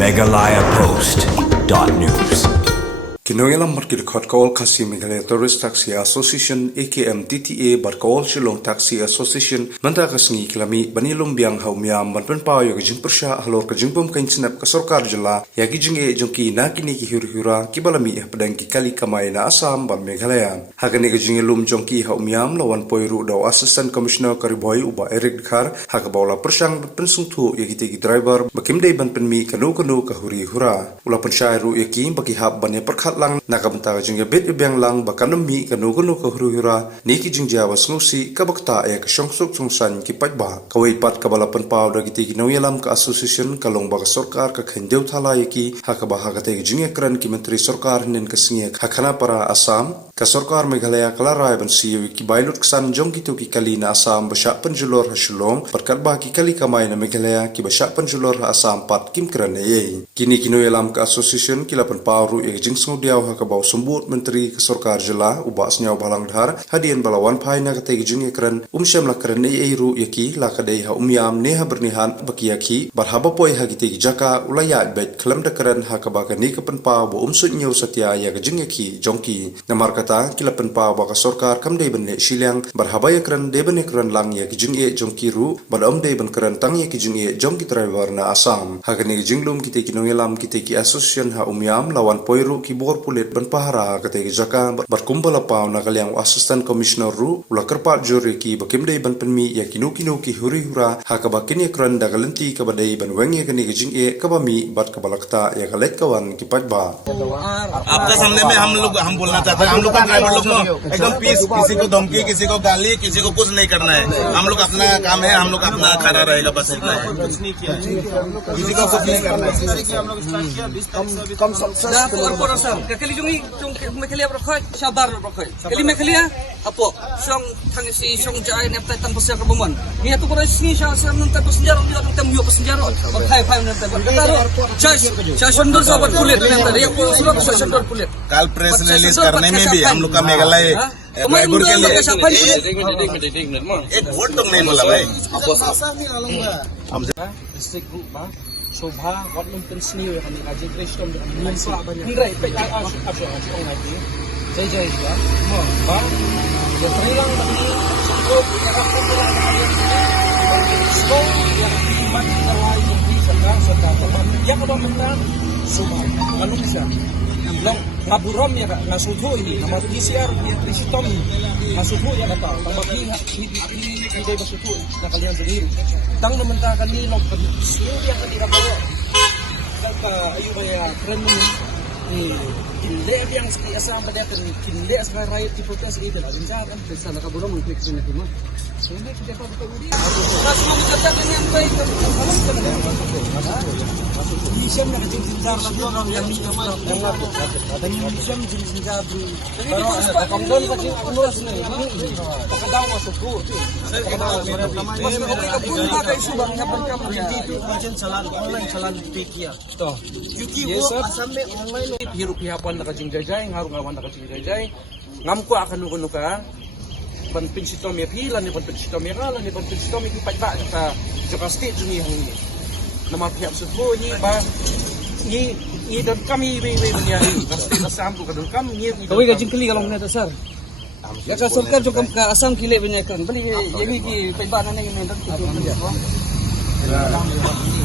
megalayapost.news. Kinongelam markir khatkol khasi Meghalaya Tourist Taxi Association AKMTTA barkol Shillong Taxi Association manta kasngi kilami banilum biang haumiam banpen pao yo gijing persya halor gijingpum kain sinap ka sarkar jala ya gijinge jongki na kini ki hura kibalami pedang ki kali kamai na Assam ban Meghalaya hagani gijinge lum jongki haumiam lawan poiru daw Assistant Commissioner Kariboy uba Eric Khar hagabaula persang pensung tu ya gitegi driver bakimdei banpen mi kanu ka hura ula pensyairu yaki baki hab bannya perkhat lang nakabenta jingga bet ibang lang bakanumi kanu ka hura niki jingja wasnusi kabakta ya kesongsuk sungsan kipat ba kawai pat kabalapan pau da giti ginawialam ka association kalong ba sarkar ka khendeu thala yaki hakaba hakate jingga kran ki menteri sarkar nen kasngia hakana para Assam ka sarkar Meghalaya kalarai ban siwi ki bailut ksan jong gitu ki kali na Assam basya penjulor hasulong perkat ba ki kali kamai na Meghalaya ki basya penjulor Assam pat kim kran ye kini ginawialam ka association kilapan pau ru ya jing diau hakabau sembut menteri kesorkar jela ubas nyau balang dhar hadian balawan phaina kate gijing ekran syam lakran ei ru yaki lakadei ha umyam neha bernihan bakiyaki barhaba poi hagite jaka ulaya bet klam dakran hakaba kani kapan pa bo sut nyau satya ya gijing yaki jongki namar kata kilapan pa ba kesorkar kamdei benne silang barhaba ekran deben ekran lang ya gijing e jongki ru badam dei ben kran tang ya gijing e jongki driver na Assam hagani gijing lum kite kinongelam kite ki association ha umyam lawan poiru ki pulit ban pahara kate jaka berkumpul pau nakaliang Assistant Commissioner ru ula kerpat juri ki bakimdei ban penmi ya kinu ki hura hakaba kini kran dagalenti kabadai ban wengi kani gijing e kabami bat kabalakta ya galet kawan ki patba आपका सामने में हम बोलना चाहते हैं हम लोग का ड्राइवर लोग एकदम पीस किसी को धमकी किसी को गाली किसी को कुछ नहीं करना है हम लोग अपना काम है हम लोग अपना खड़ा रहेगा बस इतना है किसी को कुछ नहीं करना है kali jungi jung Meghalaya berkhoi sabar berkhoi kali Meghalaya apo song tangisi song jai neptai tanpa siar kebuman ni atu kora sini saya nanti pesenjara dia akan temu pesenjara berkhai nanti berkataru saya sundur sahabat kulit nanti dia sudah saya sundur kulit कल press release करने में भी हम लोग का मेघालय ड्राइवर के लिए एक वोट तो नहीं बोला भाई Sobha watlum pensni ya kami kaji kristom dengan minsa banyak. Hingrai pe apa orang lagi. Jai ya. Ba ya terilang bagi cukup ya apa so ya iman terlalu di sana sedang ya kalau menang Sobha lalu bisa long ngaburom ya ngasudu ini nama PCR ya kristom ngasudu ya kata nama ini hindi basudu na kalian sendiri tang namentakan ni long yang kanila bawa ayo kaya keren ni kinde yang Assam pada kinde asal rakyat di protes itu lah jangan bisa nak kaburong mengklik sini tu mah ini kita apa betul ni kalau kita ni yang baik Isam nak jinjar lagi orang yang ni yang dan Isam jinjar tu kamdon pasti urus ni kadang masuk tu pun pakai isu banyak berkam itu macam salan online salan tekia toh yuki Assam me online hirup hiapan nakajingjay ngarung awan nakajingjay ngamko akan nuka ban pinsitom ya pilan ni ban pinsitom ya kala ni ban pinsitom ni patba sa jaka state ni hang ni nama pihak sesuatu ni ba ni dan kami we menyari state Assam tu kadang kami ni kau gajing kali kalau mana dasar ya ka sarkar jo kam ka Assam kile banyak kan bali ye ki patba na ni dan tu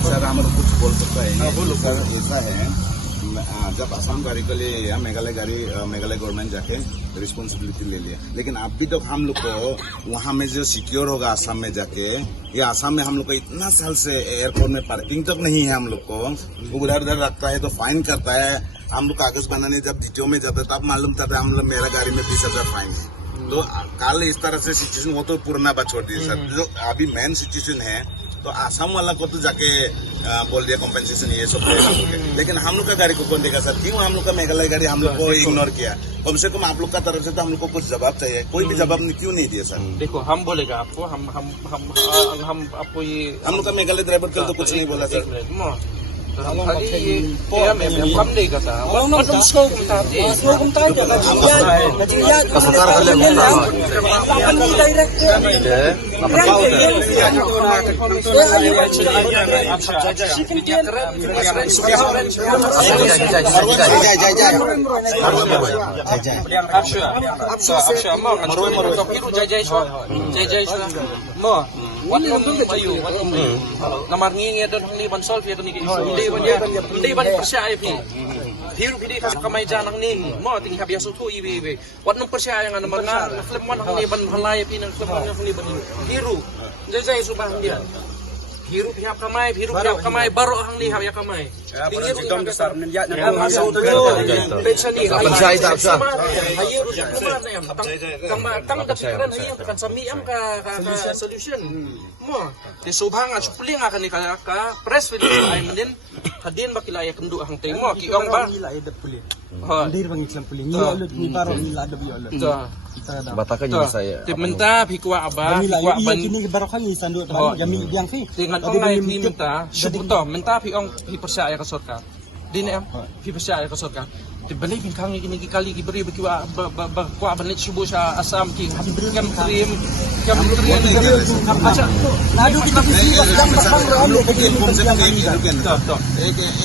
sir हम लोग कुछ बोल सकते हैं बोलो सर ऐसा है जब असम गाड़ी के लिए या मेघालय गवर्नमेंट जाके रिस्पॉन्सिबिलिटी ले लिया लेकिन अभी तक हम लोग को वहाँ में जो सिक्योर होगा असम में जाके या असम में हम लोग को इतना साल से एयरपोर्ट में पार्किंग तक नहीं है हम लोग को उधर रखता है तो फाइन करता है हम लोग कागज बनाने जब डीटीओ में जाते तब मालूम था हम लोग मेरा गाड़ी में 20,000 फाइन है तो कल इस तरह से सिचुएशन वो तो पुराना बात छोड़ दी सर जो अभी मेन सिचुएशन है तो आसाम वाला को तो जाके बोल दिया कॉम्पेंसेशन ये सब लेकिन हम लोग का गाड़ी को कौन देगा सर क्यों हम लोग का मेघालय गाड़ी हम लोग को इग्नोर किया कम से कम आप लोग का तरफ से तो हम लोग को कुछ जवाब चाहिए कोई भी जवाब क्यों नहीं दिया सर देखो हम बोलेगा आपको हम आपको ये हम लोग का मेघालय ड्राइवर कल तो कुछ नहीं बोला sir Kali kam dei kata. Walang snow kumtati. Snow kumtati ka jiya. Kasukar kali ang lapan ni direct. Namar ngi don ni ban sol fi ni hindi ban percaya fi hiru pidi kas kamay janang ni mo ting habya so tu ibe wat nung percaya nga namar nga film man ni ban halay fi nang film ni ban hiru jay subah dia hiru pihak kamay baro hang ni habya kamay hiru dom besar niya na masuk tu pensa ni percaya tak sa hiru tang dapiran hiru kan sami am ka solution mo di subah nga supling akan ni ka press video ay mendin hadin bakilaya kendu hang temo ki ong ba Dir bang Islam puli. Ni ulut ni baro ni lado bi ulut. Batakan ni saya. Timenta pikwa aba pikwa ban kini baro kan isan do tahan gamil biang fi. dengan ong nai ni menta subuto menta pi ong pi percaya ka sorka. Din am pi percaya ka sorka. Ti balik kang kini kali gibri pikwa kwa banit subu sa asam ki habri kam trim acha Lado kita kisi yang bakang ram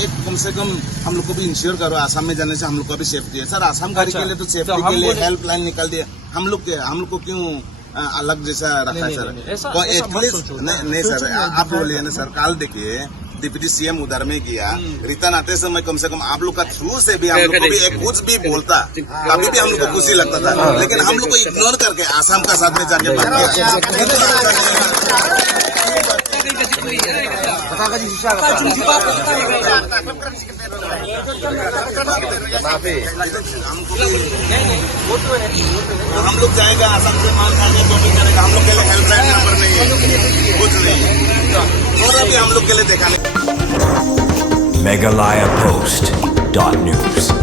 एक कम से कम हम लोग को भी इंश्योर करो आसाम में जाने से हम लोग को भी सेफ्टी है सर आसाम गाड़ी के लिए तो सेफ्टी के लिए हेल्पलाइन निकाल दिया हम लोग को क्यों अलग जैसा रखा है सर तो एटलीस्ट नहीं सर आप बोलिए ना सर काल देखिए डिप्टी सीएम उधर में किया रिटर्न आते समय कम से कम आप लोग का थ्रू से भी हम लोग को भी एक कुछ भी बोलता कभी भी हम लोग को खुशी लगता था लेकिन हम लोग को इग्नोर करके आसाम का साथ में जाके बात किया हम लोग जाएगा आसाम से माल खाने तो भी करेगा हम लोग के लिए हेल्पलाइन नंबर नहीं है कुछ नहीं और अभी हम लोग के लिए देखा नहीं MeghalayaPost.news